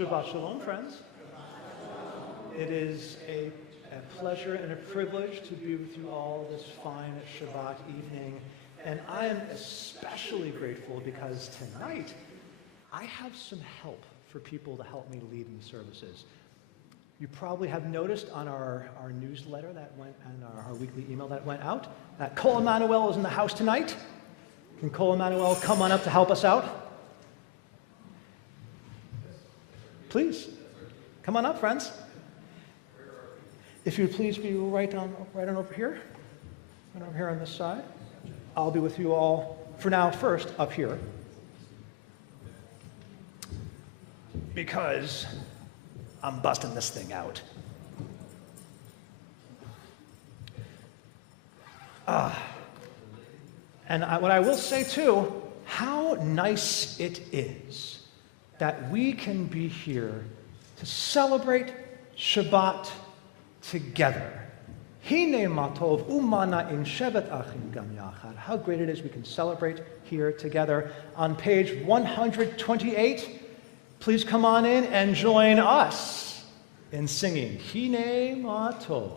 Shabbat Shalom, friends. It is a pleasure and a privilege to be with you all this fine Shabbat evening. And I am especially grateful because tonight I have some help for people to help me lead in the services. You probably have noticed on our newsletter that went and our weekly email that went out that Cole Emanuel is in the house tonight. Can Cole Emanuel come on up to help us out? Please, come on up, friends. If you'd please be right on over here on this side. I'll be with you all for now first up here. Because I'm busting this thing out. And what I will say too, how nice it is that we can be here to celebrate Shabbat together. Hine matov umana in Shevet achim gam yachad. How great it is we can celebrate here together. On page 128, please come on in and join us in singing Hine matov.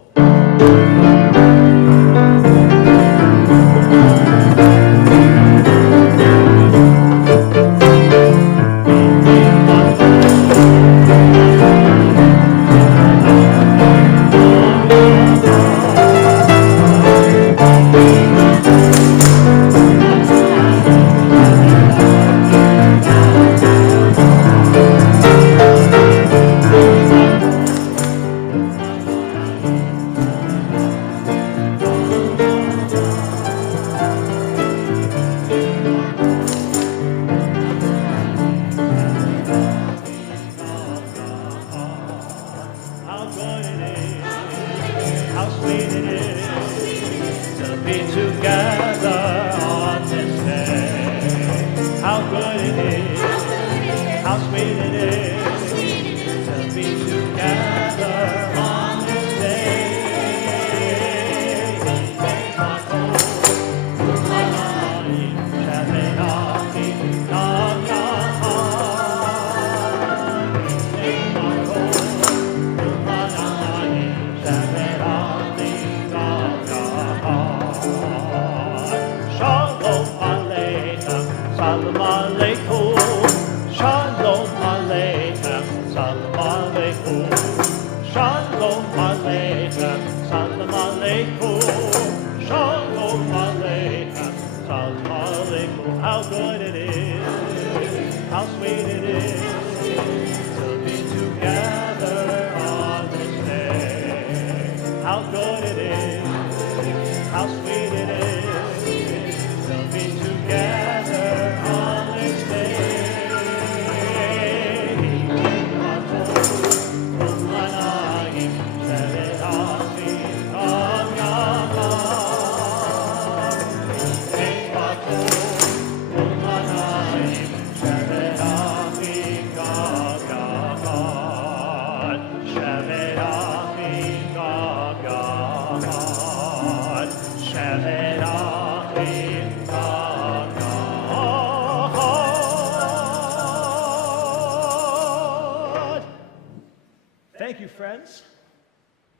Thank you, friends.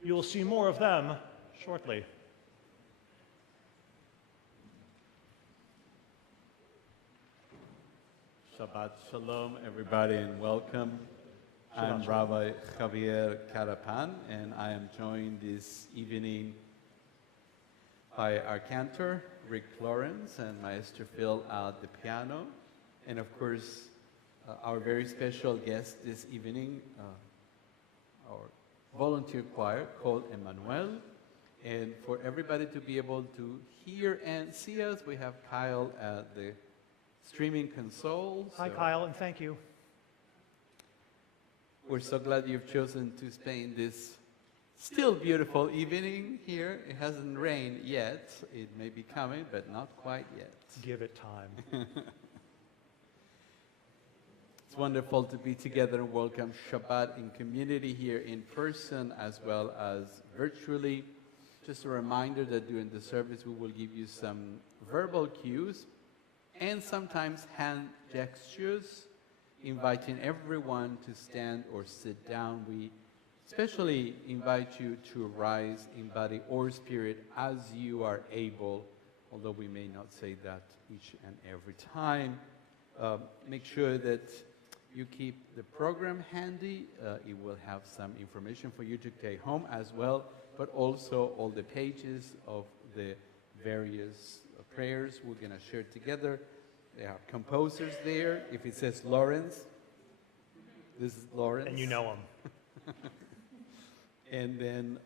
You will see more of them shortly. Shabbat Shalom, everybody, and welcome. I'm Rabbi Javier Carapan, and I am joined this evening by our cantor, Rick Florence, and Maestro Phil at the piano, and of course, our very special guest this evening, our volunteer choir called Emanuel. And for everybody to be able to hear and see us, we have Kyle at the streaming console. Hi, Kyle, and thank you. We're so glad you've chosen to spend this still beautiful evening here. It hasn't rained yet. It may be coming, but not quite yet. Give it time. It's wonderful to be together and welcome Shabbat in community here in person as well as virtually. Just a reminder that during the service we will give you some verbal cues and sometimes hand gestures inviting everyone to stand or sit down. We especially invite you to rise in body or spirit as you are able, although we may not say that each and every time. Make sure that you keep the program handy. It will have some information for you to take home as well, but also all the pages of the various prayers we're going to share together. There are composers there. If it says Lawrence, this is Lawrence. And you know him. And then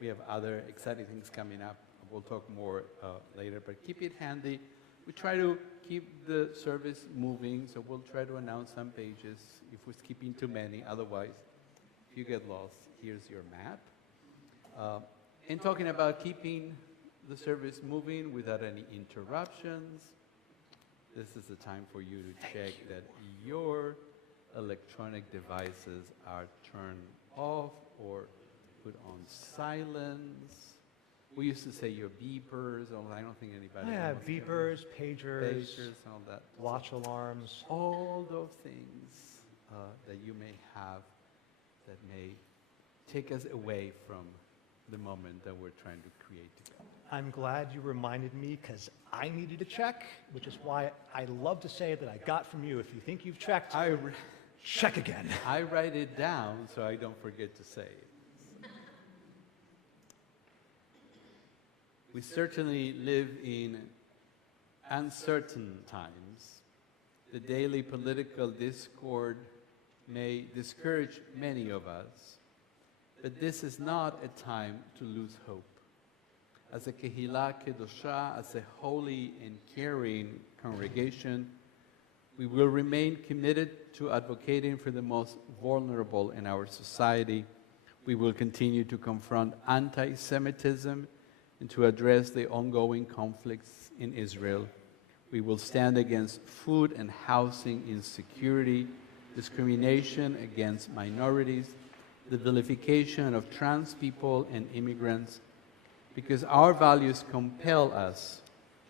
we have other exciting things coming up. We'll talk more later, but keep it handy. We try to keep the service moving, so we'll try to announce some pages if we're skipping too many. Otherwise, if you get lost, here's your map. And talking about keeping the service moving without any interruptions, this is the time for you to check that your electronic devices are turned off or put on silence. We used to say your beepers. I don't think anybody. Yeah, beepers, pagers, and all that. watch alarms. All those things that you may have that may take us away from the moment that we're trying to create together. I'm glad you reminded me because I needed to check, which is why I love to say that I got from you. If you think you've checked, check again. I write it down so I don't forget to say it. We certainly live in uncertain times. The daily political discord may discourage many of us, but this is not a time to lose hope. As a Kehillah Kedosha, as a holy and caring congregation, we will remain committed to advocating for the most vulnerable in our society. We will continue to confront anti-Semitism and to address the ongoing conflicts in Israel. We will stand against food and housing insecurity, discrimination against minorities, the vilification of trans people and immigrants, because our values compel us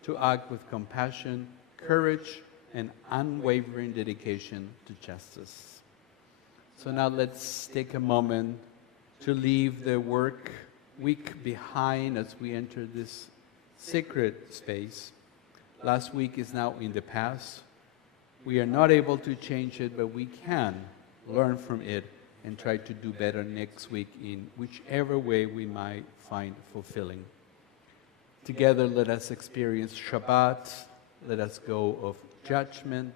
to act with compassion, courage, and unwavering dedication to justice. So now let's take a moment to leave the work week behind as we enter this sacred space. Last week is now in the past. We are not able to change it, but we can learn from it and try to do better next week in whichever way we might find fulfilling. Together, let us experience Shabbat. Let us go of judgment.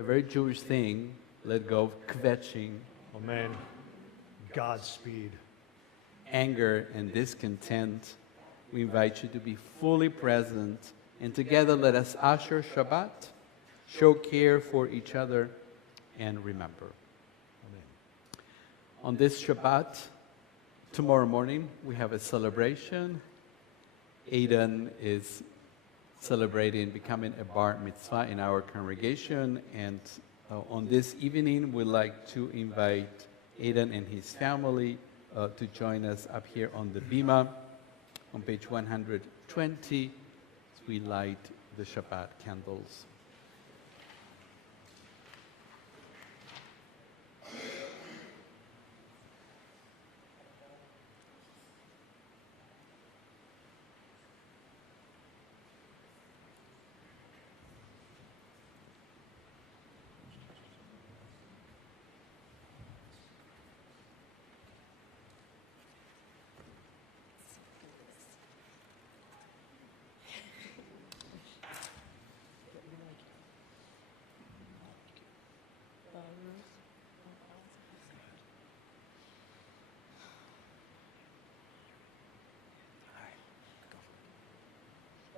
A very Jewish thing, let go of kvetching. Amen. Godspeed. Anger and discontent. We invite you to be fully present. And together, let us usher Shabbat, show care for each other, and remember. Amen. On this Shabbat, tomorrow morning, we have a celebration. Aidan is celebrating becoming a bar mitzvah in our congregation. And on this evening, we'd like to invite Aidan and his family to join us up here on the bima on page 120 as we light the Shabbat candles.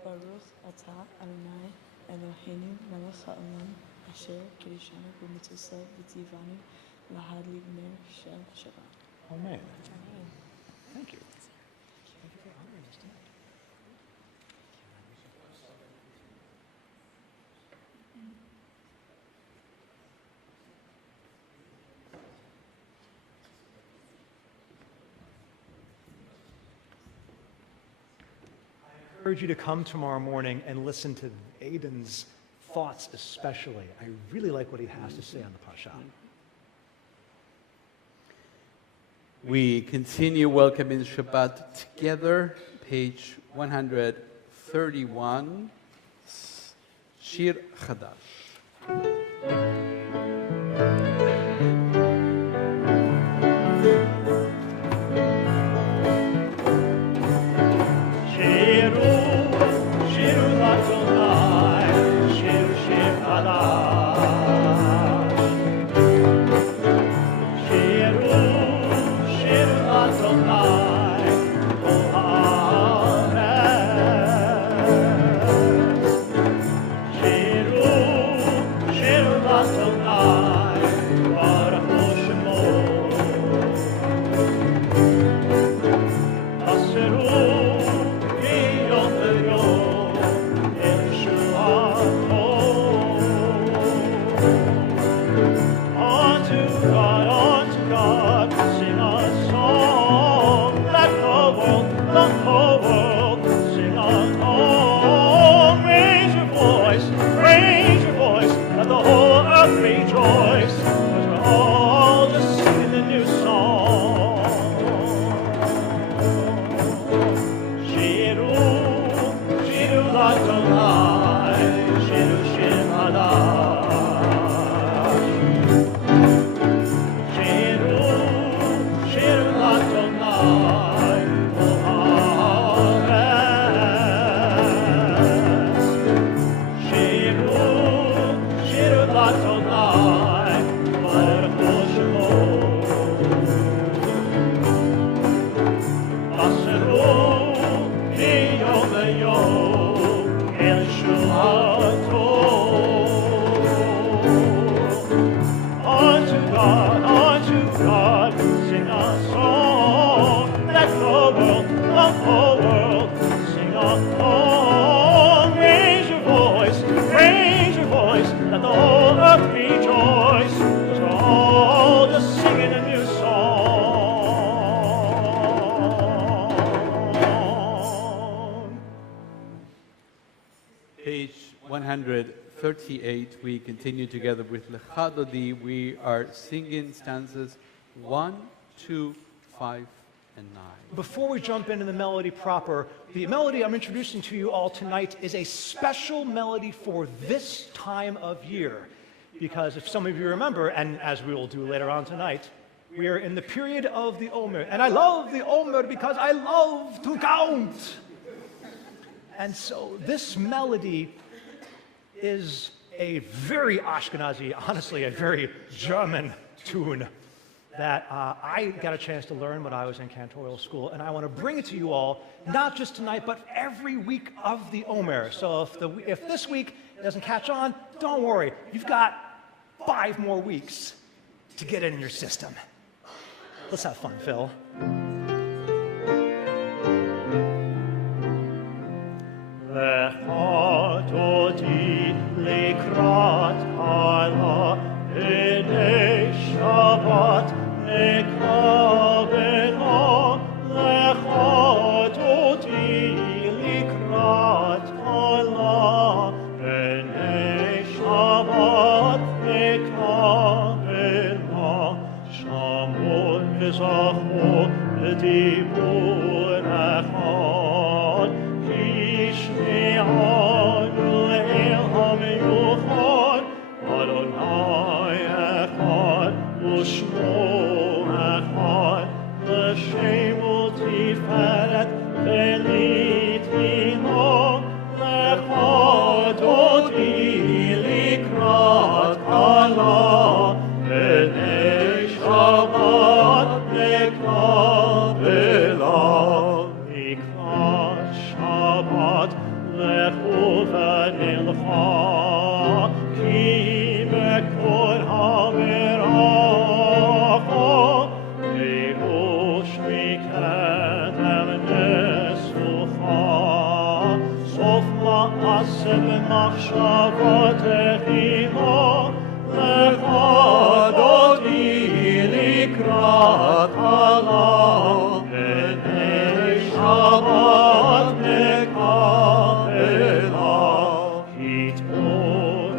Baruch atah Adonai Eloheinu melech ha'olam asher kiddushanu b'mitzvosav v'tzivanu lahadlik ner shel Shabbat. Amen. Thank you. Thank you for honoring us tonight. I encourage you to come tomorrow morning and listen to Aidan's thoughts especially. I really like what he has to say on the Parsha. We continue welcoming Shabbat together, page 131, Shir Chadash. Page 138, we continue together with Lecha Dodi. We are singing stanzas 1, 2, 5, and 9. Before we jump into the melody proper, the melody I'm introducing to you all tonight is a special melody for this time of year. Because if some of you remember, and as we will do later on tonight, we are in the period of the Omer. And I love the Omer because I love to count. And so this melody is a very Ashkenazi, honestly, a very German tune that I got a chance to learn when I was in cantorial school. And I want to bring it to you all, not just tonight, but every week of the Omer. So if this week doesn't catch on, don't worry. You've got 5 more weeks to get it in your system. Let's have fun, Phil. Lekrat hala b'nei Shabbat nekabela lechat oti lekrat hala b'nei Shabbat nekabela shamot v'zachot v'dibur echad kishme'ah Shmo echad, l'shem u'tiferet v'litino, lechad oti likrat hala, b'nei Shabbat nekabela. Likrat Shabbat lechu v'nilcha, ki b'kol ha'merah במחשבותיך לכבוד אותי לקראת עלה בני שבת נקבלה כי תמור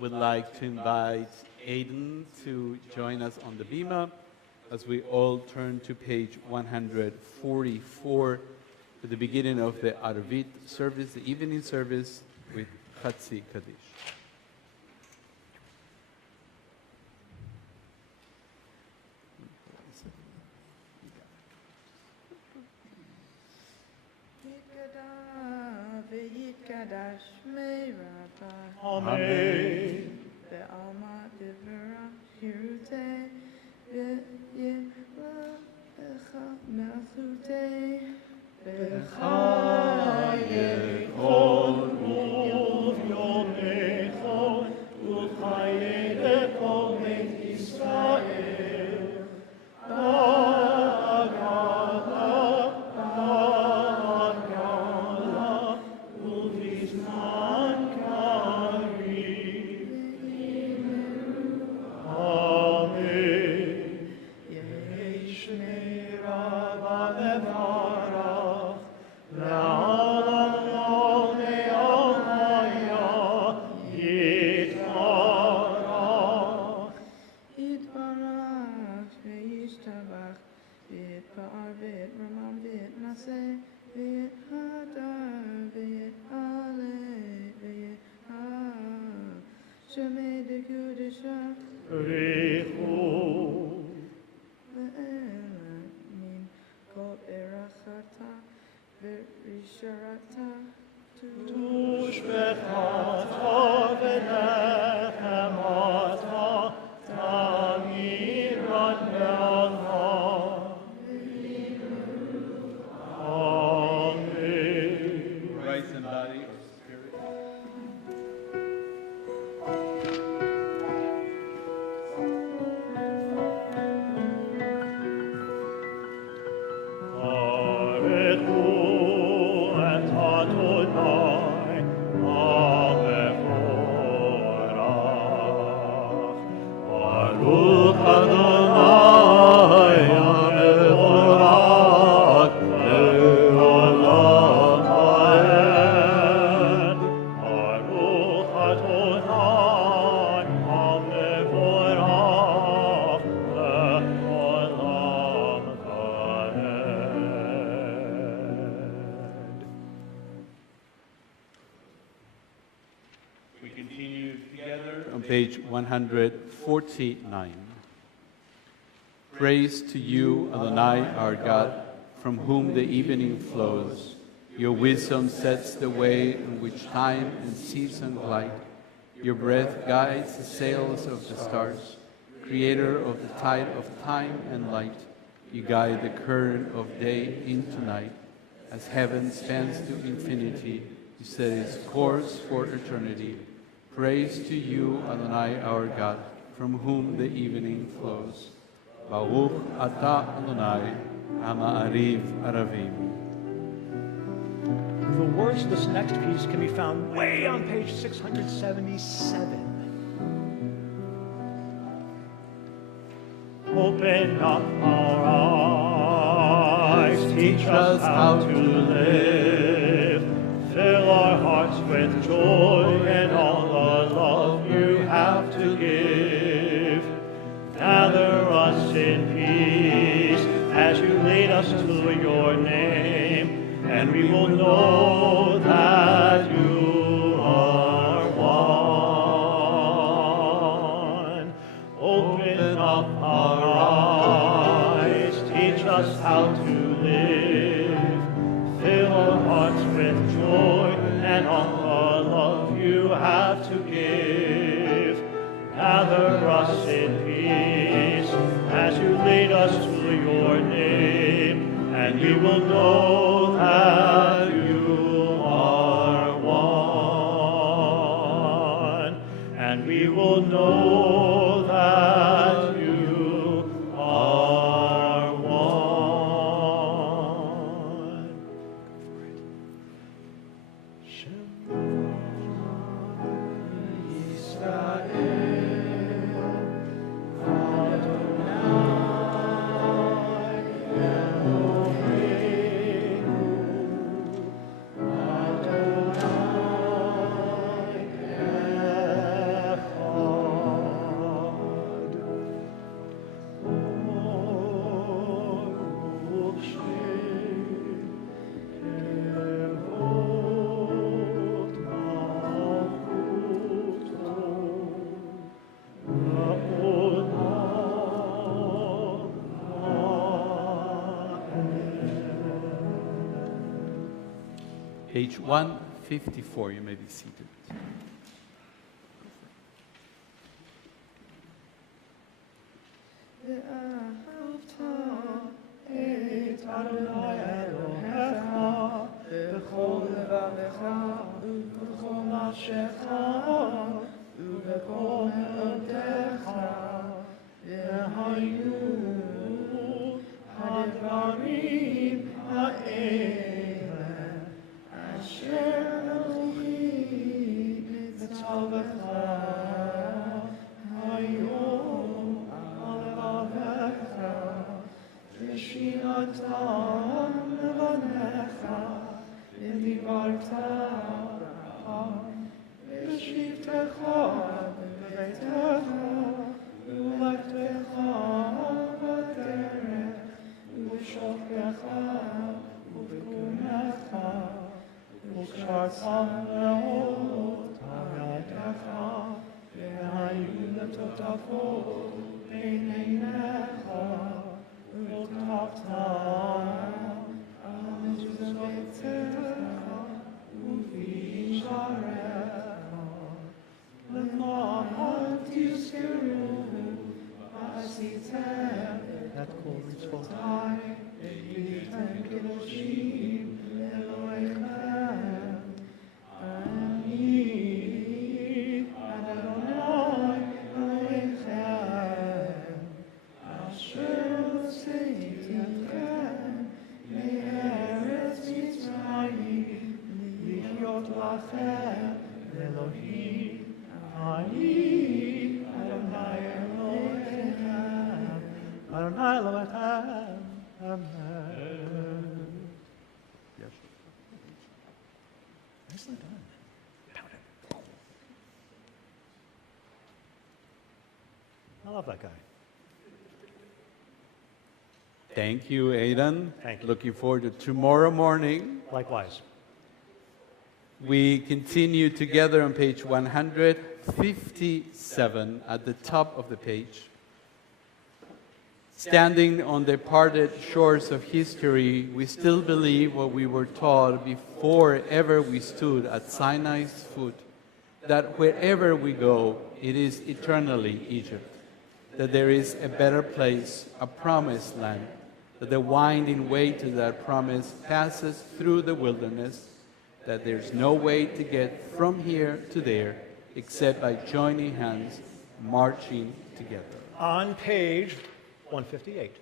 Would like to invite Aiden to join us on the Bima as we all turn to page 144 for the beginning of the Arvit service, the evening service with Chatzi Kaddish. Amen. Be'alma devera hirute, be'yela echa melchute, B'chayechon u'vyomechon u'chayechon et Yisrael. Ba'agala u'vizman karim. Amen. Yesh me'rava levarach, le'olam lo le'olaya yitbarach. Yitbarach ve'yishtabach, v'yitpa'ar v'yitramam v'yitnaseh, v'yithadar v'yit'aleh v'yithah, Shemei dekudesha Richu. ve'elamin kol erachata ve'risharata Tushbechata v'nechemata tamirat me'alha. Amen. Rise in body or spirit. Arechu et Adonai, Amevorach. page 149. Praise to you, Adonai, our God, from whom the evening flows. Your wisdom sets the way in which time and season glide. Your breath guides the sails of the stars. Creator of the tide of time and light, you guide the current of day into night. As heaven spans to infinity, you set its course for eternity. Praise to you, Adonai, our God, from whom the evening flows. Baruch atah Adonai, Ha'ma'ariv Aravim. The words of this next piece can be found way on page 677. Open up our eyes, teach us how to live. Fill our hearts with joy and all the love you have to give. Gather us in peace as you lead us to your name, and we will know that you are one. Open up our eyes, teach us how to live. Fill our hearts with joy and all the love you have to give. Gather us in peace as you lead us to your name, and we will know that you are one. And we will know that you are one. Page 154, you may be seated. ואהבת את אדוני אלוהיך בכל לבבך ובכל נפשך ובכל מאודך, והיו הדברים האלה אשר אנוכי מצווך היום על לבבך, ושינתם לבניך, ודיברת בשבתך בביתך ובלכתך בדרך ובשוכבך ובקומך, וקשרת מאוד על ידך, והיו לטוטפות בין עיניך, וכתבת על מזוזותיך ובישעריך, למען תזכרו ועשיתם את כל מצוותיי, והייתם קדושים לאלוהיכם. אני אדוני אלוהיכם, אשר הוצאתי אתכם מארץ מצרים, להיות לכם אלוהים. אני אדוני אלוהיכם, אדוני אלוהיכם, אמן. Nicely done. I love that guy. Thank you, Aidan. Thank you. Looking forward to tomorrow morning. Likewise. We continue together on page 155. 57 at the top of the page. Standing on the parted shores of history, we still believe what we were taught before ever we stood at Sinai's foot, that wherever we go, it is eternally Egypt, that there is a better place, a promised land, that the winding way to that promise passes through the wilderness, that there's no way to get from here to there except by joining hands, marching together. On page 158.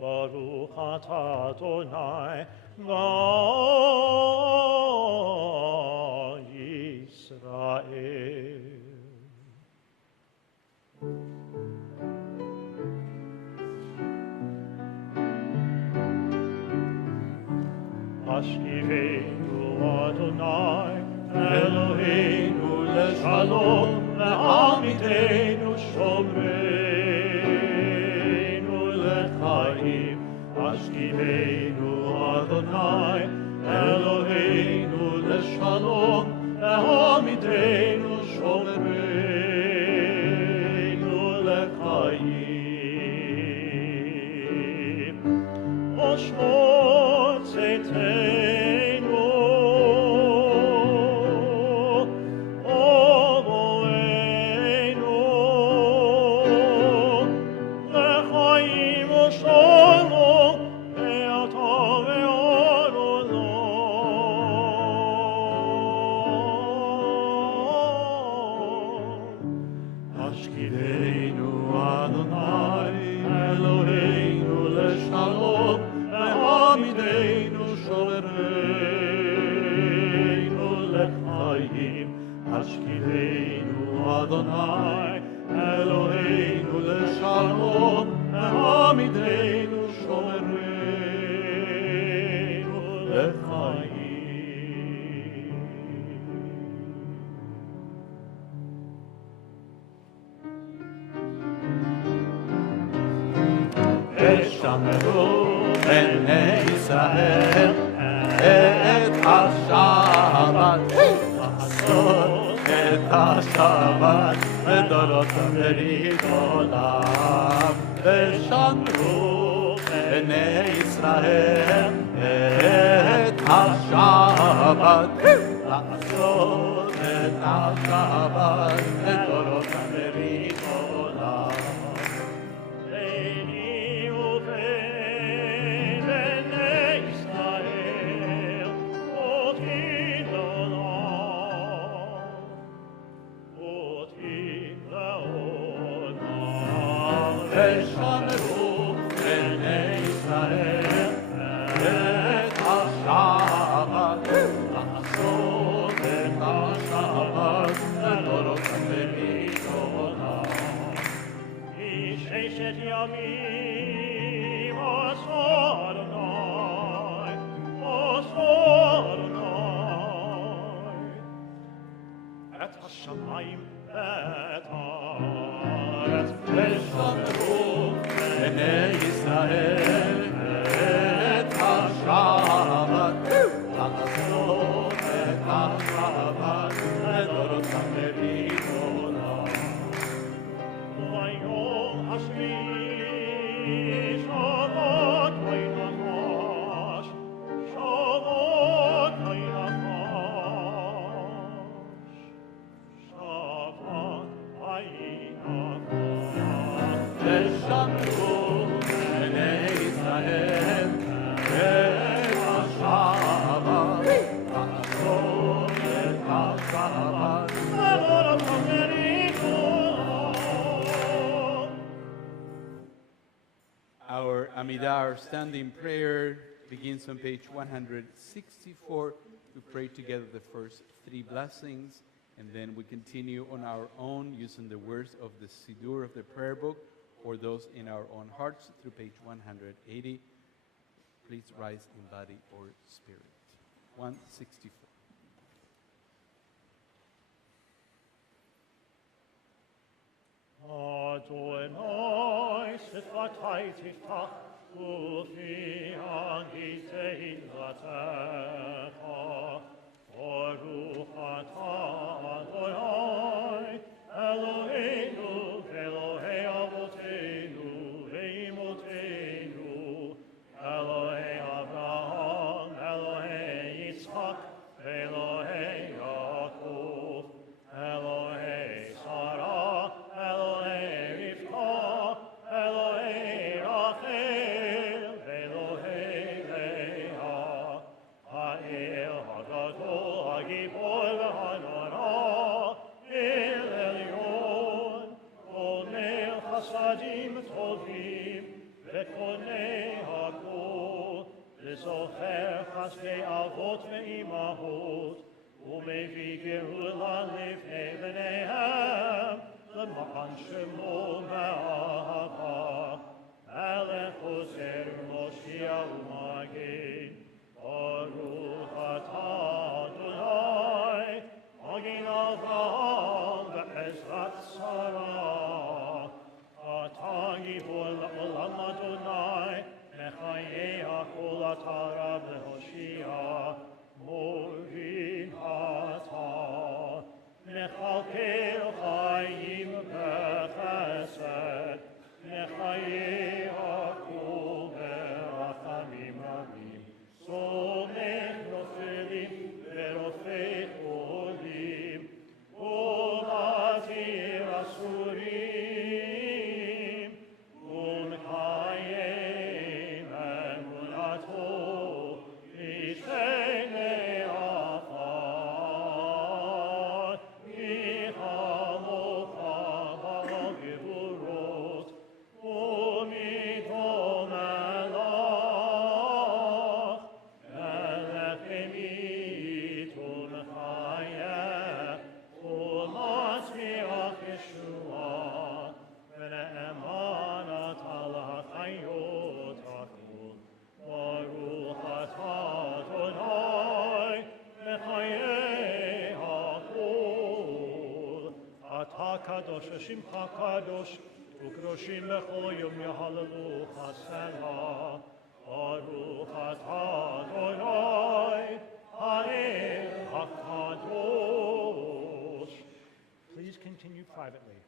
Baruch atah Adonai, Yisrael. Ashkivenu Adonai, Eloheinu leshalom, ve'amitenu shomreinu lechaim. Ashkivenu Adonai, Eloheinu leshalom, ve'amitenu shomreinu lechaim. Oshmot zetenu, ovoenu, lechaim oshalom, ve'ata ve'olam. Ashkivenu Adonai, Eloheinu leshalom, ve'amidenu shorereinu lechaim. Ashkivenu Adonai, Eloheinu leshalom, ve'amidenu shorereinu lechaim. ושמרו בני ישראל את השבת, לעשות את השבת לדורות ברית עולם. ושמרו בני ישראל את השבת, לעשות את השבת לדורות ברית עולם. ושמרו בני ישראל את השבת, לעשות את השבת לדורות ברית עולם. מששת ימים עשו אדוני, את השמיים ואת הארץ. ושמרו בני ישראל את Our Amidar standing prayer begins on page 164. We pray together the first three blessings, and then we continue on our own using the words of the Siddur of the prayer book or those in our own hearts through page 180. Please rise in body or spirit. 164. Adonai sifratai tiftach ufi angitein latecha Baruch atah Adonai Eloheinu Elohei Avoteinu Ve'imoteinu Elohei Abraham Elohei Yitzchak Elohei Yaakov Elohei Sarah Elohei Rivka Elohei Rachel Elohei Leah Ha'el Hagadol Hagibor V'Hanara El Elyon Konei Chasadim Tovim V'Konei Hakol L'Zocher Chasdei Avot Ve'imahot ומביא גאולה לפני בניהם, למען שמו באהבה. מלך עוזר מושיע ומגן, ברוך אתה אדוני, מגן אברהם בעזרת שרה. אתה גיבור לעולם אדוני, מחיה כל אתה רב להושיע. Morin ata, mechalkel chayim b'chesed, mechaye hakol berachamim rabim, somech nofelim verofei cholim, umatir asurim, umkayem emunato, Kadosh Shimcha Kadosh Ukroshim Bechol Yom Yahalaluch Hasela Baruch Atah Adonai Ha'el HaKadosh. Please continue privately.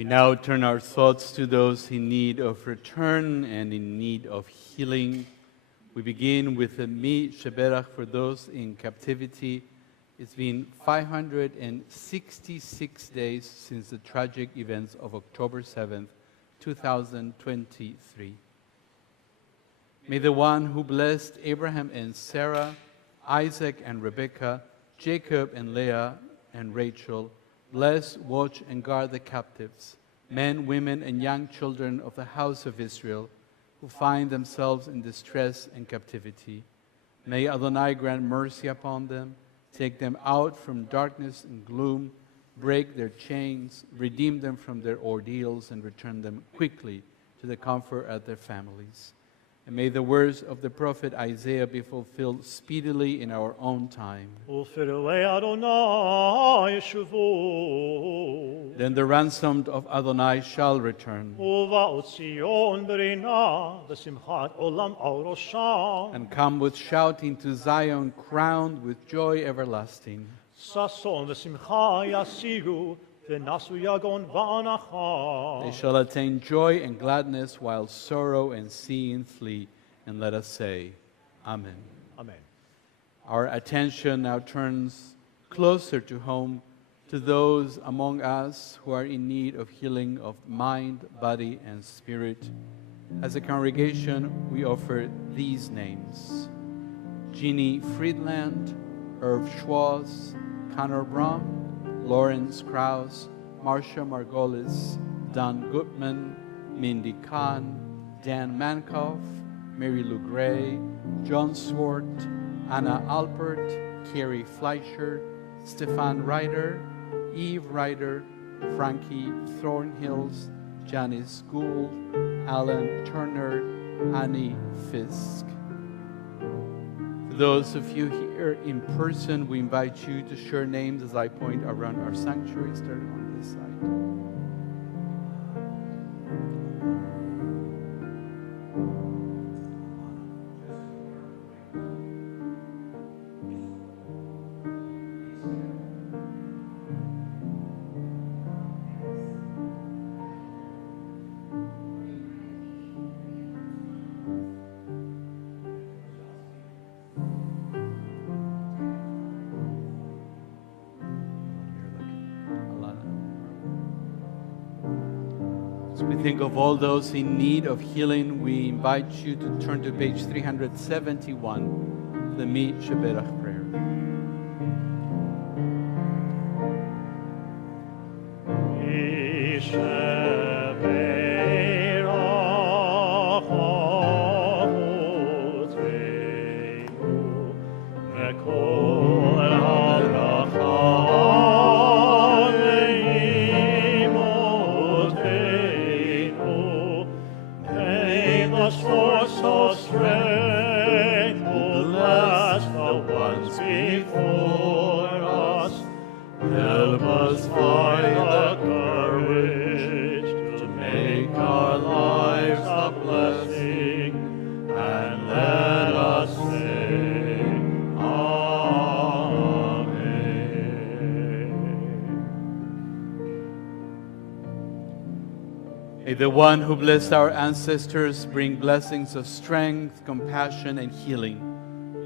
We now turn our thoughts to those in need of return and in need of healing. We begin with the Mi Sheberach for those in captivity. It's been 566 days since the tragic events of October 7th, 2023. May the one who blessed Abraham and Sarah, Isaac and Rebekah, Jacob and Leah and Rachel, bless, watch, and guard the captives, men, women, and young children of the house of Israel, who find themselves in distress and captivity. May Adonai grant mercy upon them, take them out from darkness and gloom, break their chains, redeem them from their ordeals, and return them quickly to the comfort of their families. And may the words of the prophet Isaiah be fulfilled speedily in our own time. Then the ransomed of Adonai shall return, and come with shouting to Zion, crowned with joy everlasting. They shall attain joy and gladness while sorrow and sin flee. And let us say, Amen. Amen. Our attention now turns closer to home, to those among us who are in need of healing of mind, body, and spirit. As a congregation, we offer these names: Jeannie Friedland, Irv Schwartz, Connor Brom, Lawrence Krause, Marcia Margolis, Don Gutman, Mindy Kahn, Dan Mankoff, Mary Lou Gray, John Swart, Anna Alpert, Carrie Fleischer, Stefan Ryder, Eve Ryder, Frankie Thornhills, Janice Gould, Alan Turner, Annie Fisk. For those of you here in person, we invite you to share names as I point around our sanctuary, starting on this side. As we think of all those in need of healing, we invite you to turn to page 371, the Mi Sheberach prayer. May the one who blessed our ancestors bring blessings of strength, compassion, and healing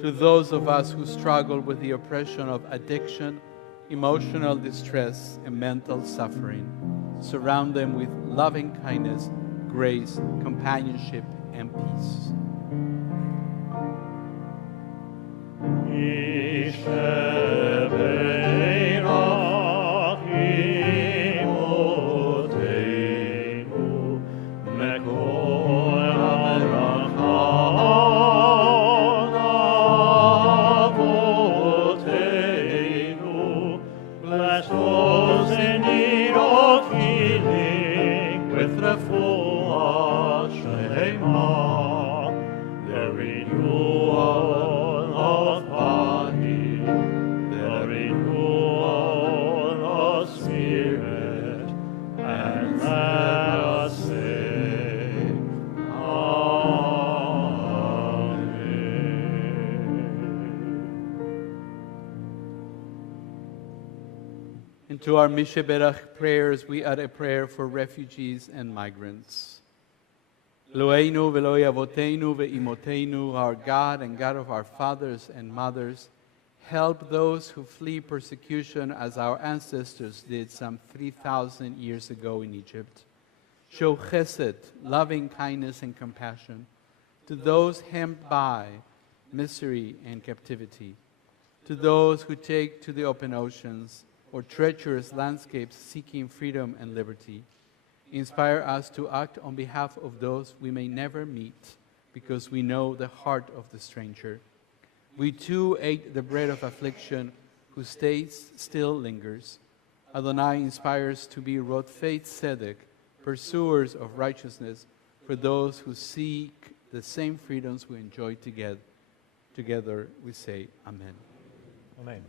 to those of us who struggle with the oppression of addiction, emotional distress, and mental suffering. Surround them with loving kindness, grace, companionship, and peace. To our Mi Sheberach prayers, we add a prayer for refugees and migrants. Eloheinu v'Eloi Avoteinu ve'Imoteinu, our God and God of our fathers and mothers, help those who flee persecution as our ancestors did some 3,000 years ago in Egypt. Show chesed, loving kindness and compassion, to those hemmed by misery and captivity, to those who take to the open oceans or treacherous landscapes seeking freedom and liberty. Inspire us to act on behalf of those we may never meet, because we know the heart of the stranger. We too ate the bread of affliction, whose taste still lingers. Adonai inspires to be Rodfei Tzedek, pursuers of righteousness, for those who seek the same freedoms we enjoy together. Together we say, Amen. Amen.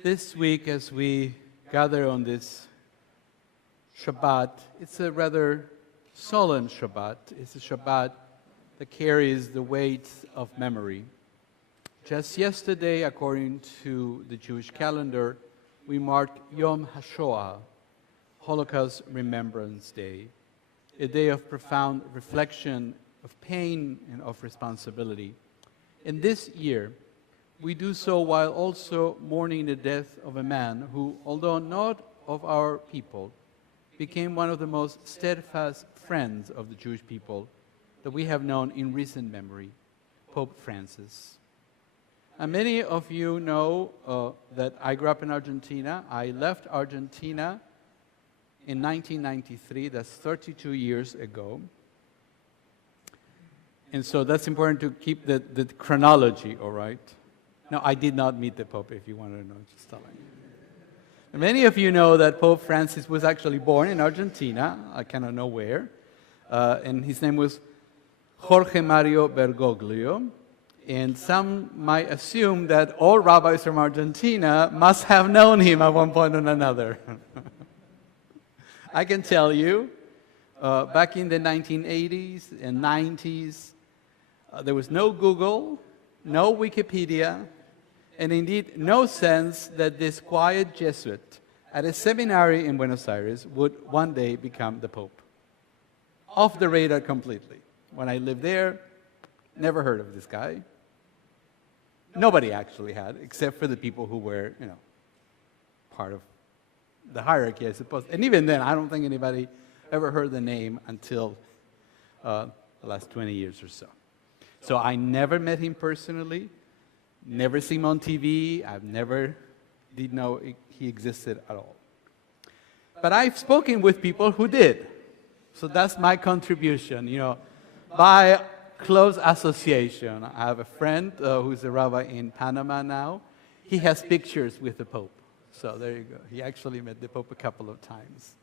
This week, as we gather on this Shabbat, it's a rather solemn Shabbat. It's a Shabbat that carries the weight of memory. Just yesterday, according to the Jewish calendar, we marked Yom HaShoah, Holocaust Remembrance Day, a day of profound reflection of pain and of responsibility. And this year, we do so while also mourning the death of a man who, although not of our people, became one of the most steadfast friends of the Jewish people that we have known in recent memory, Pope Francis. And many of you know that I grew up in Argentina. I left Argentina in 1993, that's 32 years ago. And so that's important to keep the chronology, all right? No, I did not meet the Pope, if you want to know, just telling you. And many of you know that Pope Francis was actually born in Argentina, I cannot know where, and his name was Jorge Mario Bergoglio. And some might assume that all rabbis from Argentina must have known him at one point or another. I can tell you, back in the 1980s and 90s, there was no Google, no Wikipedia, and indeed no sense that this quiet Jesuit at a seminary in Buenos Aires would one day become the Pope. Off the radar completely. When I lived there, never heard of this guy. Nobody actually had, except for the people who were, part of the hierarchy, I suppose. And even then, I don't think anybody ever heard the name until the last 20 years or so. So I never met him personally, never seen him on TV. I've never did know he existed at all. But I've spoken with people who did. So that's my contribution, by close association. I have a friend who's a rabbi in Panama now. He has pictures with the Pope. So there you go. He actually met the Pope a couple of times.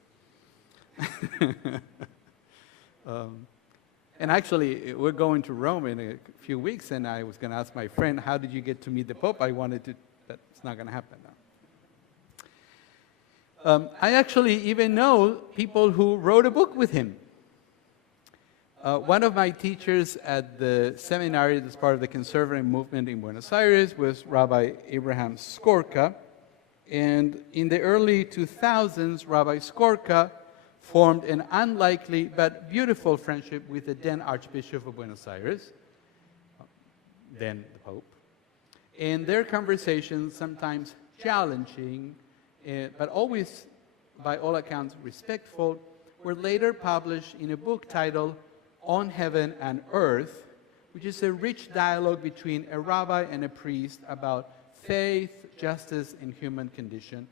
And actually, we're going to Rome in a few weeks, and I was going to ask my friend, how did you get to meet the Pope? I wanted to, but it's not going to happen now. I actually even know people who wrote a book with him. One of my teachers at the seminary that's part of the conservative movement in Buenos Aires was Rabbi Abraham Skorka. And in the early 2000s, Rabbi Skorka formed an unlikely but beautiful friendship with the then Archbishop of Buenos Aires, then the Pope. And their conversations, sometimes challenging, but always, by all accounts, respectful, were later published in a book titled On Heaven and Earth, which is a rich dialogue between a rabbi and a priest about faith, justice, and human condition.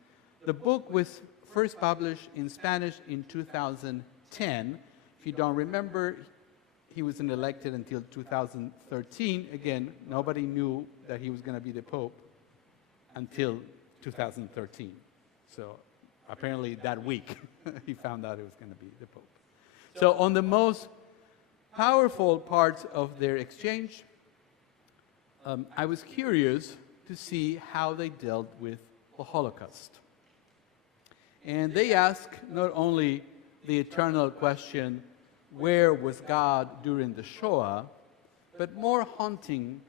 The book was first published in Spanish in 2010. If you don't remember, he wasn't elected until 2013. Again, nobody knew that he was going to be the Pope until 2013. So apparently that week, he found out he was going to be the Pope. So on the most powerful parts of their exchange, I was curious to see how they dealt with the Holocaust. And they ask not only the eternal question, where was God during the Shoah, but more haunting,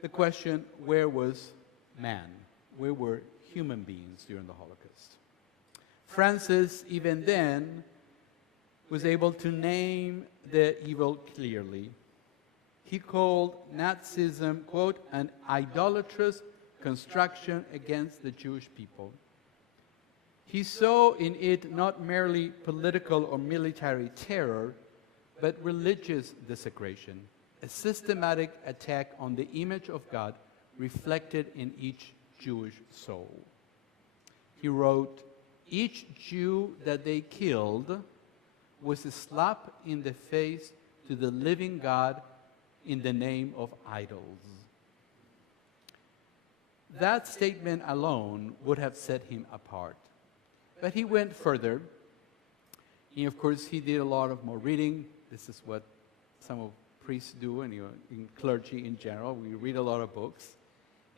the question, where was man? Where were human beings during the Holocaust? Francis, even then, was able to name the evil clearly. He called Nazism, quote, an idolatrous construction against the Jewish people. He saw in it not merely political or military terror, but religious desecration, a systematic attack on the image of God reflected in each Jewish soul. He wrote, each Jew that they killed was a slap in the face to the living God in the name of idols. That statement alone would have set him apart. But he went further. And of course, he did a lot of more reading. This is what some of priests do, and in clergy in general. We read a lot of books.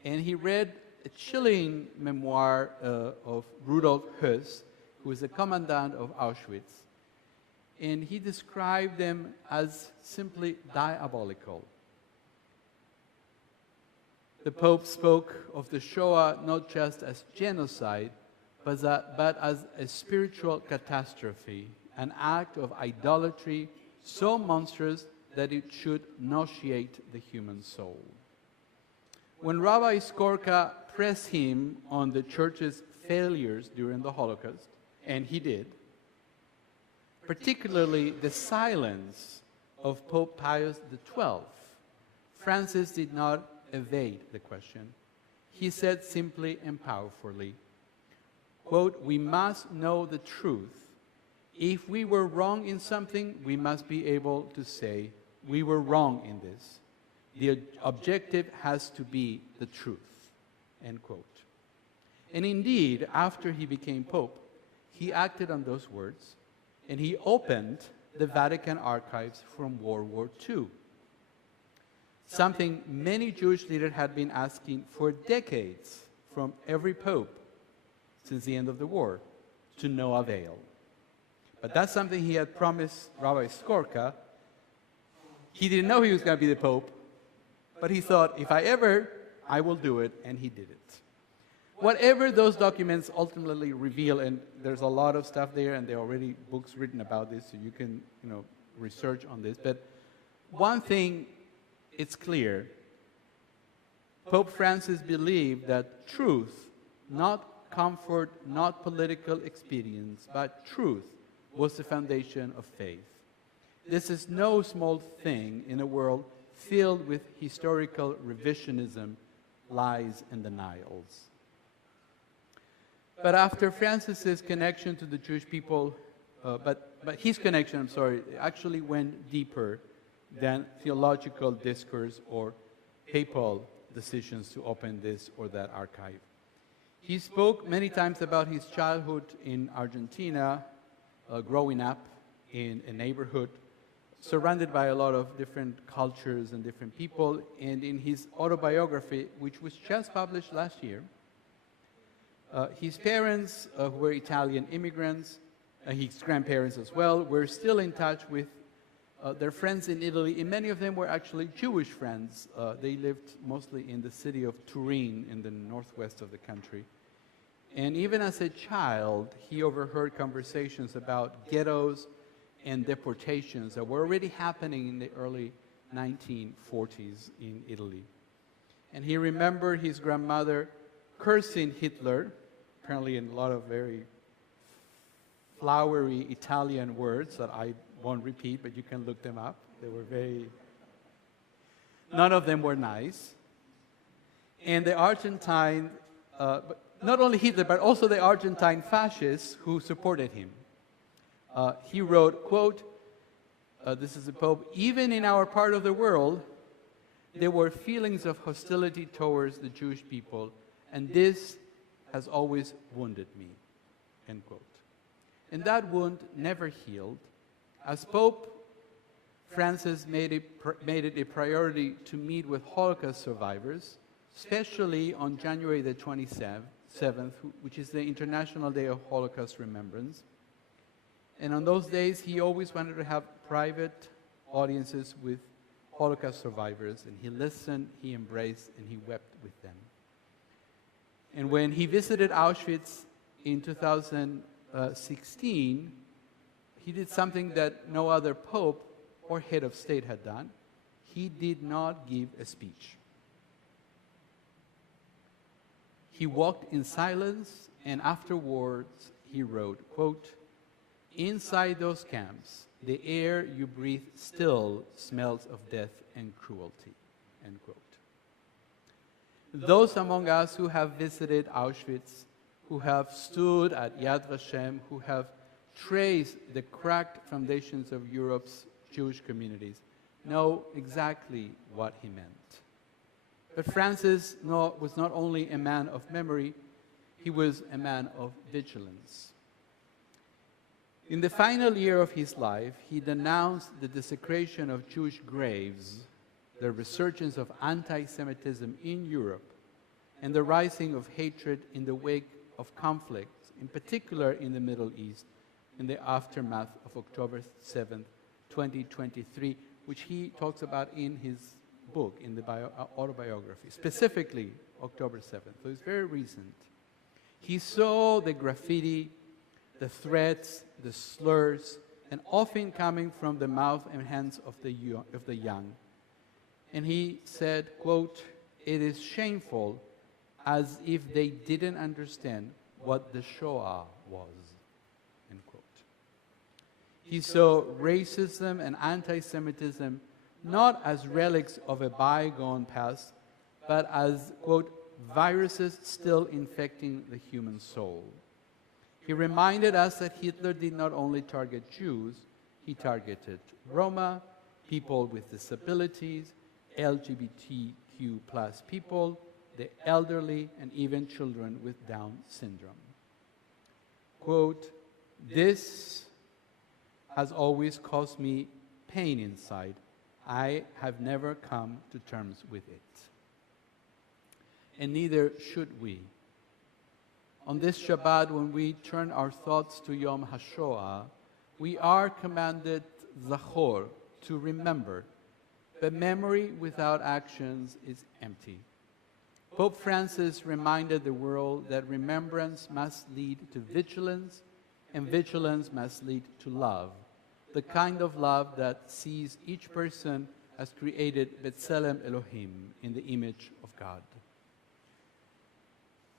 And he read a chilling memoir of Rudolf Höss, who was a commandant of Auschwitz. And he described them as simply diabolical. The Pope spoke of the Shoah not just as genocide, but as a spiritual catastrophe, an act of idolatry so monstrous that it should nauseate the human soul. When Rabbi Skorka pressed him on the church's failures during the Holocaust, and he did, particularly the silence of Pope Pius XII, Francis did not evade the question. He said simply and powerfully, quote, "We must know the truth. If we were wrong in something, we must be able to say, we were wrong in this. The objective has to be the truth," end quote. And indeed, after he became Pope, he acted on those words, and he opened the Vatican archives from World War II, something many Jewish leaders had been asking for decades from every Pope since the end of the war, to no avail. But that's something he had promised Rabbi Skorka. He didn't know he was going to be the Pope, but he thought, if I ever, I will do it, and he did it. Whatever those documents ultimately reveal, and there's a lot of stuff there, and there are already books written about this, so you can, research on this. But one thing, it's clear, Pope Francis believed that truth, not comfort, not political expedience, but truth was the foundation of faith. This is no small thing in a world filled with historical revisionism, lies, and denials. But after Francis's connection to the Jewish people, but his connection, actually went deeper than theological discourse or papal decisions to open this or that archive. He spoke many times about his childhood in Argentina, growing up in a neighborhood surrounded by a lot of different cultures and different people. And in his autobiography, which was just published last year, his parents, who were Italian immigrants, his grandparents as well, were still in touch with their friends in Italy, and many of them were actually Jewish friends. They lived mostly in the city of Turin in the northwest of the country. And even as a child, he overheard conversations about ghettos and deportations that were already happening in the early 1940s in Italy. And he remembered his grandmother cursing Hitler, apparently in a lot of very flowery Italian words that I won't repeat, but you can look them up. They were none of them were nice. And the Argentine, not only Hitler, but also the Argentine fascists who supported him. He wrote, quote, this is the Pope, "Even in our part of the world, there were feelings of hostility towards the Jewish people, and this has always wounded me," end quote. And that wound never healed. As Pope, Francis made it a priority to meet with Holocaust survivors, especially on January the 27th, which is the International Day of Holocaust Remembrance. And on those days, he always wanted to have private audiences with Holocaust survivors, and he listened, he embraced, and he wept with them. And when he visited Auschwitz in 2016, he did something that no other pope or head of state had done. He did not give a speech. He walked in silence, and afterwards he wrote, quote, "Inside those camps, the air you breathe still smells of death and cruelty," end quote. Those among us who have visited Auschwitz, who have stood at Yad Vashem, who have traced the cracked foundations of Europe's Jewish communities, know exactly what he meant. But Francis was not only a man of memory, he was a man of vigilance. In the final year of his life, he denounced the desecration of Jewish graves, the resurgence of anti-Semitism in Europe, and the rising of hatred in the wake of conflicts, in particular in the Middle East, in the aftermath of October 7th, 2023, which he talks about in his book, in the autobiography, specifically October 7th. So it's very recent. He saw the graffiti, the threats, the slurs, and often coming from the mouth and hands of the young. And he said, quote, "It is shameful," as if they didn't understand what the Shoah was, end quote. He saw racism and anti-Semitism not as relics of a bygone past, but as, quote, "viruses still infecting the human soul." He reminded us that Hitler did not only target Jews, he targeted Roma, people with disabilities, LGBTQ plus people, the elderly, and even children with Down syndrome. Quote, "This has always caused me pain inside. I have never come to terms with it." And neither should we. On this Shabbat, when we turn our thoughts to Yom HaShoah, we are commanded, Zachor, to remember. But memory without actions is empty. Pope Francis reminded the world that remembrance must lead to vigilance, and vigilance must lead to love, the kind of love that sees each person as created B'Tselem Elohim, in the image of God.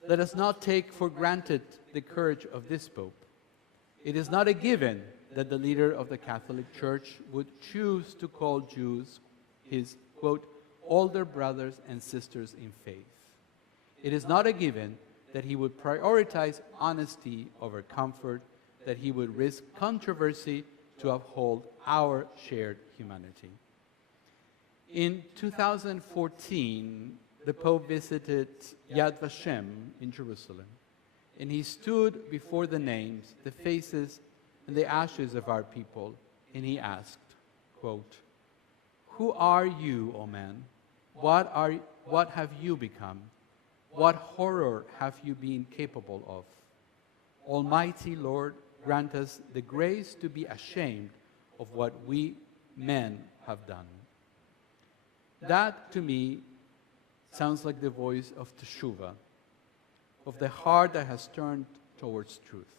Let us not take for granted the courage of this Pope. It is not a given that the leader of the Catholic Church would choose to call Jews his, quote, older brothers and sisters in faith. It is not a given that he would prioritize honesty over comfort, that he would risk controversy to uphold our shared humanity. In 2014, the Pope visited Yad Vashem in Jerusalem, and he stood before the names, the faces, and the ashes of our people, and he asked, quote, "Who are you, O man? What have you become? What horror have you been capable of? Almighty Lord, grant us the grace to be ashamed of what we men have done." That, to me, sounds like the voice of Teshuvah, of the heart that has turned towards truth.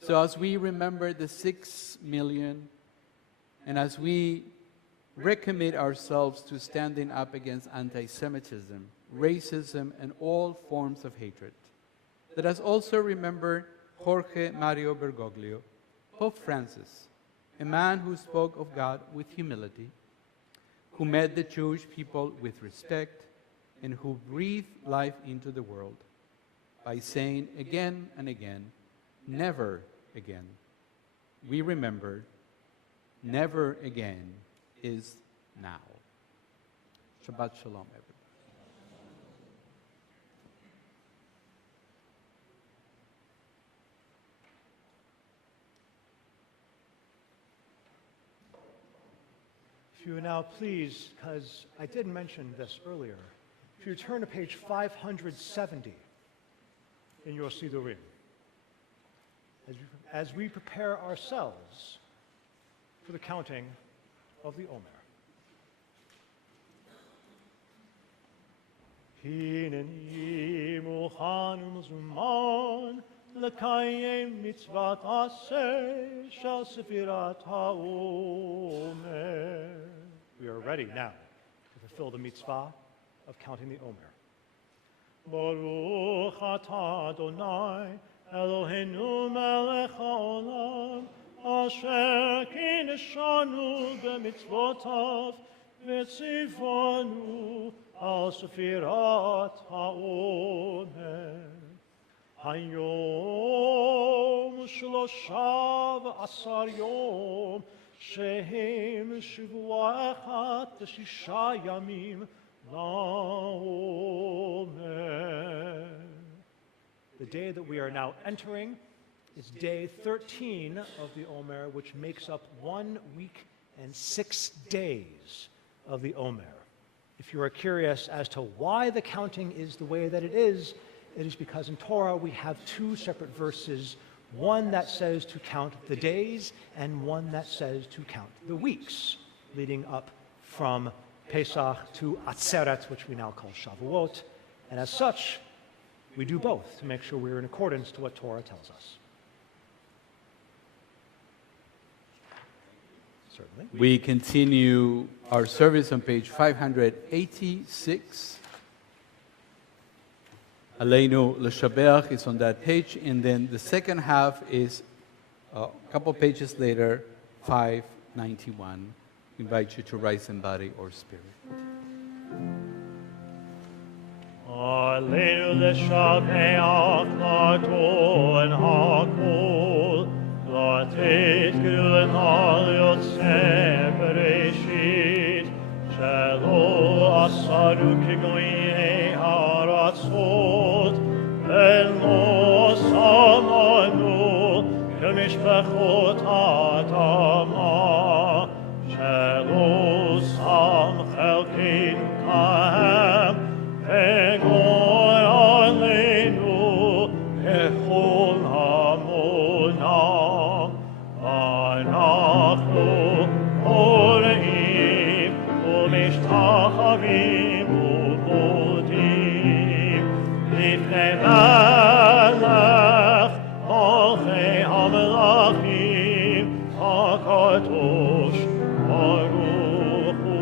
So as we remember the 6 million, and as we recommit ourselves to standing up against anti-Semitism, racism, and all forms of hatred, let us also remember Jorge Mario Bergoglio, Pope Francis, a man who spoke of God with humility, who met the Jewish people with respect, and who breathed life into the world by saying again and again, never again. We remember, never again is now. Shabbat Shalom, everyone. If you now please, because I did mention this earlier, if you turn to page 570 in your Sidurim, as we prepare ourselves for the counting of the Omer. Hineni muchan u'mzuman l'kayem mitzvat aseh shel sefirat ha'omer. We are ready now to fulfill the mitzvah of counting the Omer. Baruch atah Adonai Eloheinu melech haolam asher kineshanu b'mitzvotav v'tzivanu al sefirat ha'omer. Hayom shlosha v'asar yom shehem shivua echat v'shisha yamim la'omer. The day that we are now entering is day 13 of the Omer, which makes up 1 week and 6 days of the Omer. If you are curious as to why the counting is the way that it is because in Torah we have 2 separate verses, one that says to count the days and one that says to count the weeks, leading up from Pesach to Atzeret, which we now call Shavuot. And as such, we do both to make sure we're in accordance to what Torah tells us. Certainly. We continue our service on page 586. Aleinu L'Shabeach is on that page, and then the second half is a couple pages later, 591. We invite you to rise in body or spirit. Aleinu l'shabeach l'adon hakol, l'titgul ha'yotzeh bereshit, shelo asaru kigoyei ha'aratzot, velo samanu k'mishpachot ha'adama, shelo sam chelkin kahem, Egor aleinu echol hamonam, anachnu oreim umishtachavim umodim, lifnei melech malchei hamelachim hakadosh baruch hu.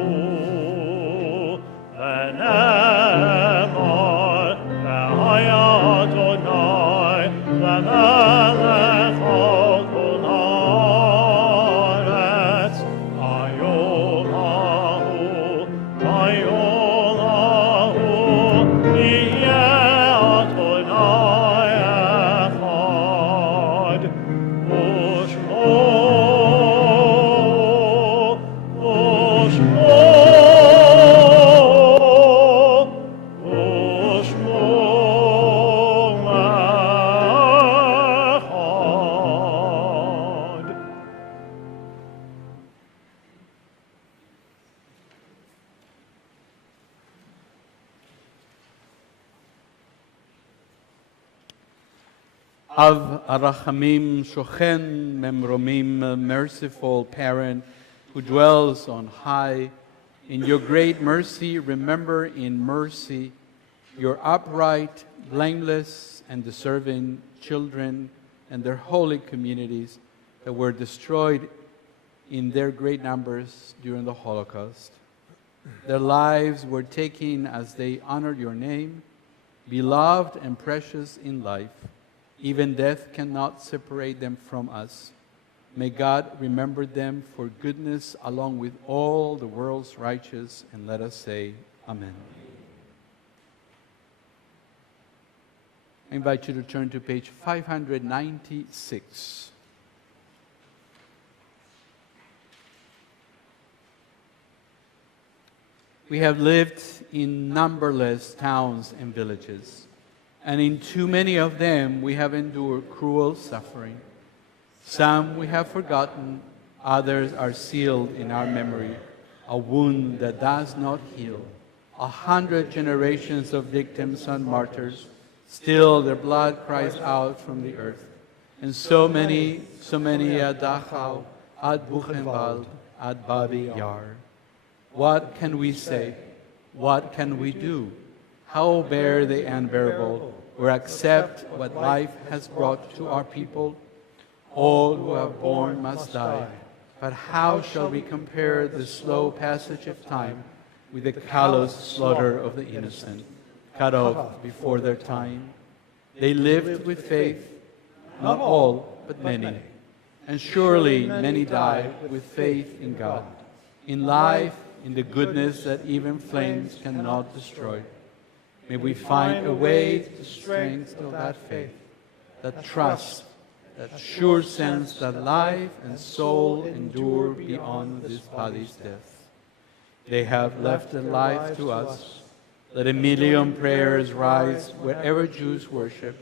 Av Arachamim Shochen Memromim, merciful parent who dwells on high, in your great mercy remember in mercy your upright, blameless, and deserving children and their holy communities that were destroyed in their great numbers during the Holocaust. Their lives were taken as they honored your name, beloved and precious in life. Even death cannot separate them from us. May God remember them for goodness along with all the world's righteous, and let us say, Amen. I invite you to turn to page 596. We have lived in numberless towns and villages, and in too many of them we have endured cruel suffering. Some we have forgotten, others are sealed in our memory, a wound that does not heal. 100 generations of victims and martyrs, still their blood cries out from the earth. And so many at Dachau, at Buchenwald, at Babi Yar. What can we say? What can we do? How bear the unbearable, or accept what life has brought to our people? All who have borne must die, but how shall we compare the slow passage of time with the callous slaughter of the innocent, cut off before their time? They lived with faith, not all, but many, and surely many died with faith in God, in life, in the goodness that even flames cannot destroy. May we find a way to strengthen that faith, that trust, that sure sense that life and soul endure beyond this body's death. They have left their life to us. Let a million prayers rise wherever Jews worship.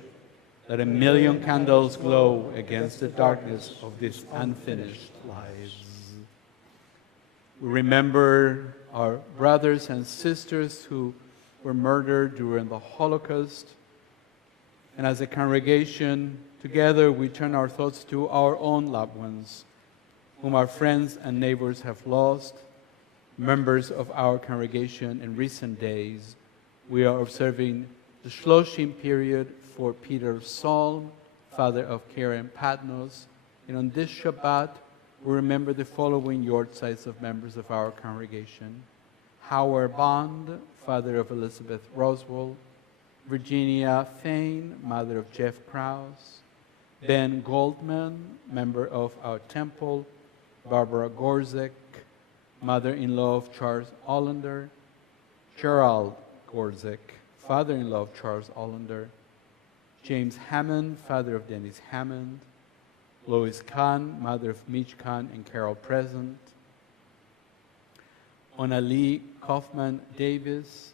Let a million candles glow against the darkness of these unfinished lives. We remember our brothers and sisters who were murdered during the Holocaust. And as a congregation, together we turn our thoughts to our own loved ones, whom our friends and neighbors have lost. Members of our congregation in recent days, we are observing the Shloshim period for Peter Saul, father of Karen Patnos. And on this Shabbat, we remember the following yortzeits of members of our congregation: Howard Bond, father of Elizabeth Roswell; Virginia Fain, mother of Jeff Krause; Ben Goldman, member of our temple; Barbara Gorzek, mother-in-law of Charles Allender; Gerald Gorzek, father-in-law of Charles Allender; James Hammond, father of Dennis Hammond; Lois Kahn, mother of Mitch Kahn and Carol Present; Onalee Kaufman Davis,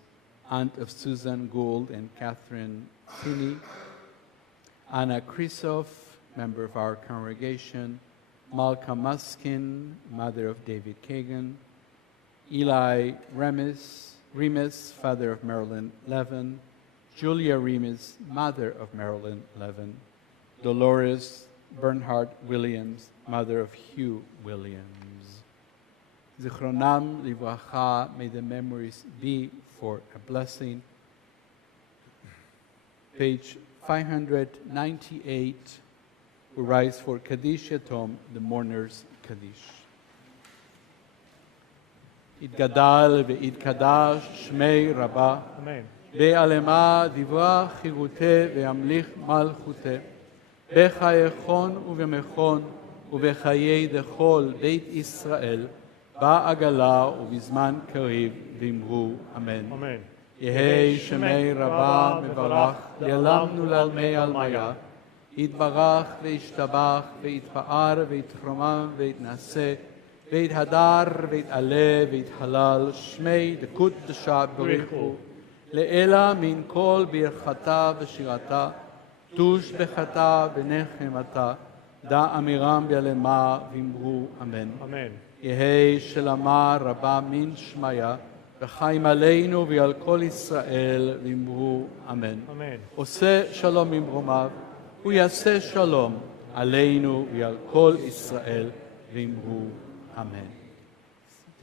aunt of Susan Gould and Catherine Finney; Anna Krisoff, member of our congregation; Malka Muskin, mother of David Kagan; Eli Remus, father of Marilyn Levin; Julia Remus, mother of Marilyn Levin; Dolores Bernhardt Williams, mother of Hugh Williams. Zichronam livracha, may the memories be for a blessing. Page 598, we rise for Kaddish Yatom, the mourner's Kaddish. Itgadal ve'itkadash shmei Rabbah, Amen. ve'alema divra chirute ve'amlich malchute, בחייכון ובמכון ובחיי דכל בית ישראל, בעגלה ובזמן קריב, ואמרו אמן. Amen. יהי שמי רבה מברך, לעלמנו לעלמי עלמיה, יתברך וישתבח ויתפאר ויתרומם ויתנשא, ויתהדר ויתעלה ויתהלל, שמי דקודשה בריחו, לאלה מן כל ברכתה ושירתה, תוש בחטא ונחמתה, דע אמירם בעלמה ואמרו אמן. Amen. יהי שלמה רבה מן שמיה, וחיים עלינו ועל כל ישראל ואמרו אמן. Amen. עושה שלום ממרומיו, הוא יעשה שלום עלינו ועל כל ישראל ואמרו אמן.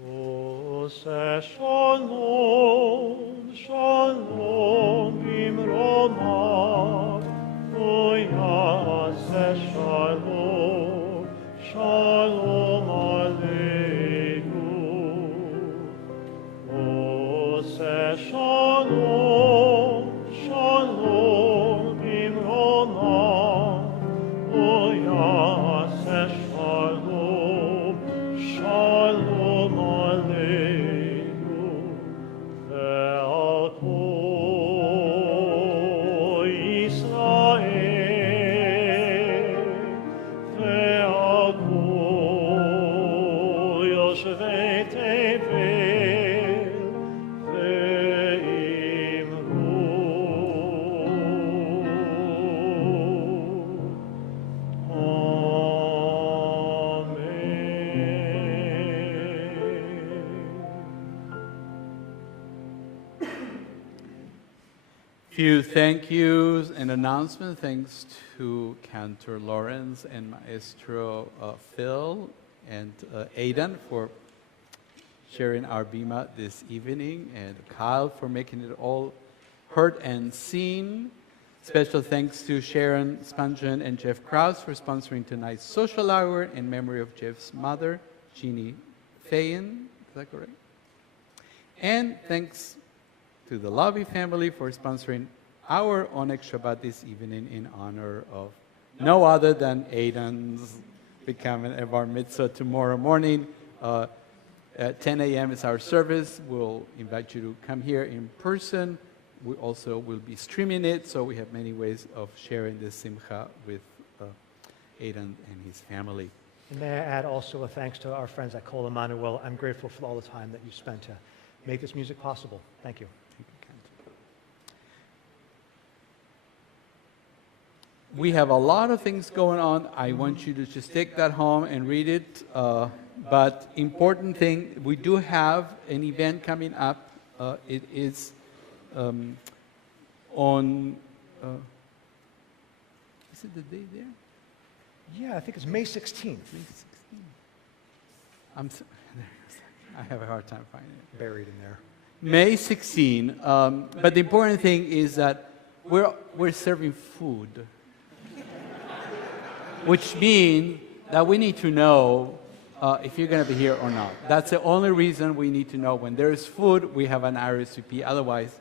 Ose shalom, shalom imromav, Oyase shalom, shalom aleinu. Ose shalom, shalom imromav, Oyase shalom, shalom aleinu. Ve'al kol Yisrael, ve'al kol yoshvei tevel, Few thank yous and announcements. Thanks to Cantor Lawrence and Maestro Phil and Aidan for sharing our bima this evening, and Kyle for making it all heard and seen. Special thanks to Sharon Spangen and Jeff Krause for sponsoring tonight's social hour in memory of Jeff's mother, Jeannie Fayen. Is that correct? And thanks to the Lavi family for sponsoring our Onyx Shabbat this evening in honor of no other than Aidan's becoming a bar mitzvah tomorrow morning. At 10 a.m. is our service. We'll invite you to come here in person. We also will be streaming it, so we have many ways of sharing this simcha with Aidan and his family. And may I add also a thanks to our friends at Kol Emanuel. I'm grateful for all the time that you spent to make this music possible. Thank you. We have a lot of things going on. I want you to just take that home and read it. But important thing, we do have an event coming up. It is on, is it the day there? Yeah, I think it's May 16th. May 16th. I have a hard time finding it. Buried in there. May 16. But the important thing is that we're serving food, which means that we need to know if you're going to be here or not. That's the only reason we need to know. When there is food, we have an RSVP. Otherwise,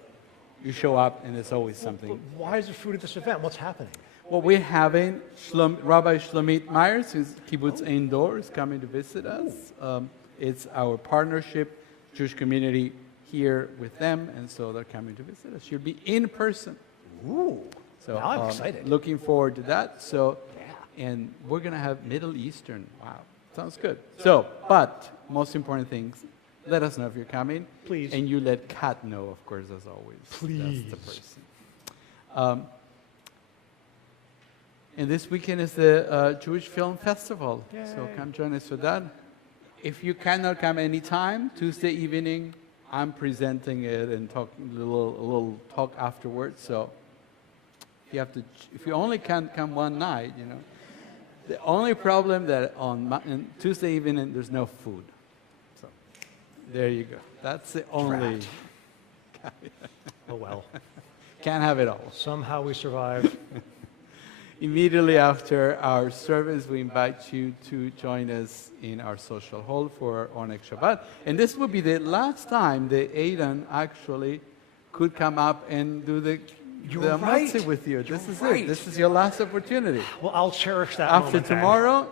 you show up and there's always something. But why is there food at this event? What's happening? Well, we're having Rabbi Shlomit Myers, who's Kibbutz Indoor, is coming to visit us. It's our partnership, Jewish community here with them, and so they're coming to visit us. She'll be in person. Ooh, So now I'm excited. looking forward to that. So, Yeah. and we're going to have Middle Eastern. Wow, sounds good. So, but most important things, let us know if you're coming. Please. And you let Kat know, of course, as always. Please. That's the person. And this weekend is the Jewish Film Festival. So Yay. come join us for that. If you cannot come anytime, Tuesday evening, I'm presenting it and talking a little talk afterwards. So if you only can come one night, you know. The only problem that on Tuesday evening there's no food. So there you go. That's the only. Oh well. Can't have it all. Somehow we survived. Immediately after our service, we invite you to join us in our social hall for Oneg Shabbat. And this will be the last time that Aidan actually could come up and do the You're right. matzah with you. This is right. it. This is your last opportunity. Well, I'll cherish that After moment then. tomorrow,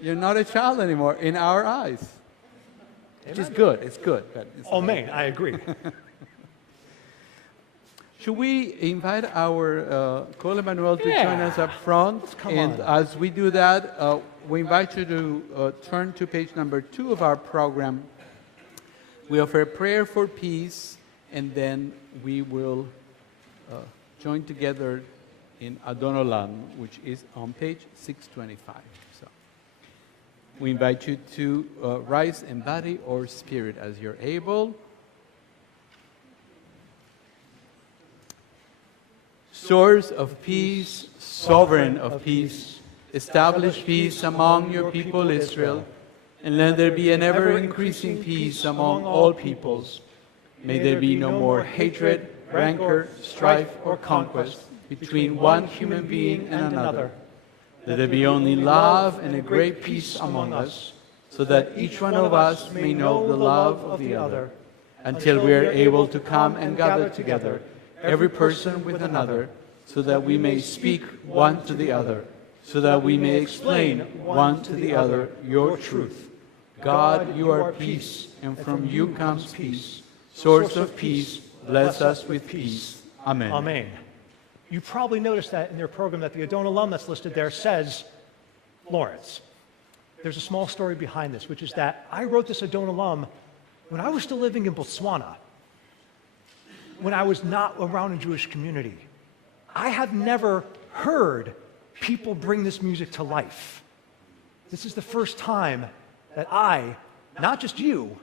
you're not a child anymore in our eyes. Which is good. It's good. But it's Oh, man, I agree. Should we invite our Cole Emanuel to join us up front? Come and on. as we do that, we invite you to turn to page number 2 of our program. We offer a prayer for peace, and then we will join together in Adon Olam, which is on page 625. So we invite you to rise in body or spirit as you're able. Source of peace, sovereign of peace, establish peace among your people Israel, and let there be an ever-increasing peace among all peoples. May there be no more hatred, rancor, strife, or conquest between one human being and another. Let there be only love and a great peace among us, so that each one of us may know the love of the other, until we are able to come and gather together, every person with another, so that we may speak one to the other, so that we may explain one to the other your truth. God, you are peace, and from you comes peace. Source of peace, bless us with peace. Amen. Amen. You probably noticed that in their program that the Adon Olam that's listed there says Lawrence. There's a small story behind this, which is that I wrote this Adon Olam when I was still living in Botswana, when I was not around a Jewish community. I have never heard people bring this music to life. This is the first time that I, not just you,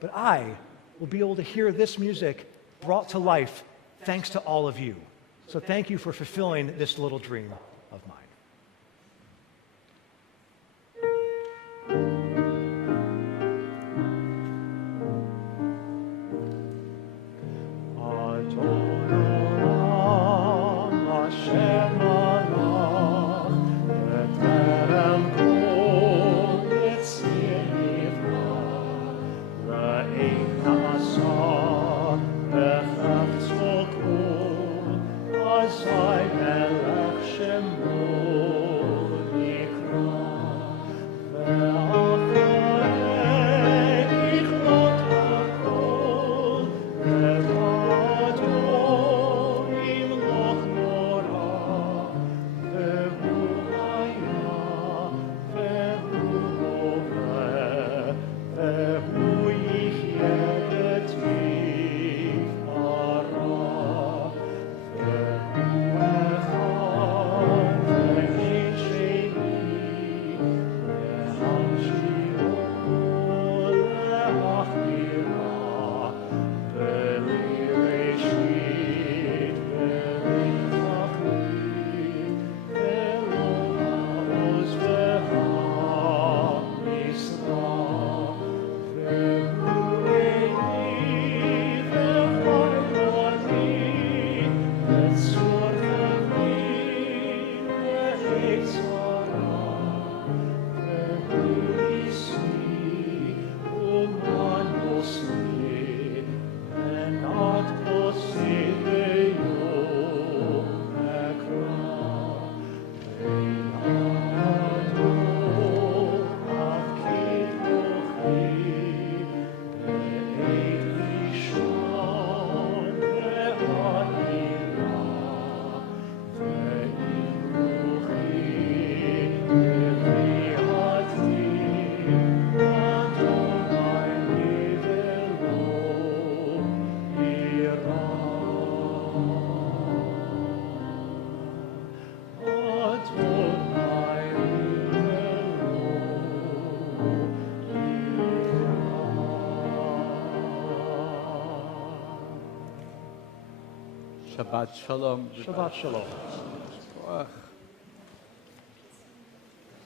but I will be able to hear this music brought to life thanks to all of you. So thank you for fulfilling this little dream of mine. Shabbat Shalom. Shabbat Shalom.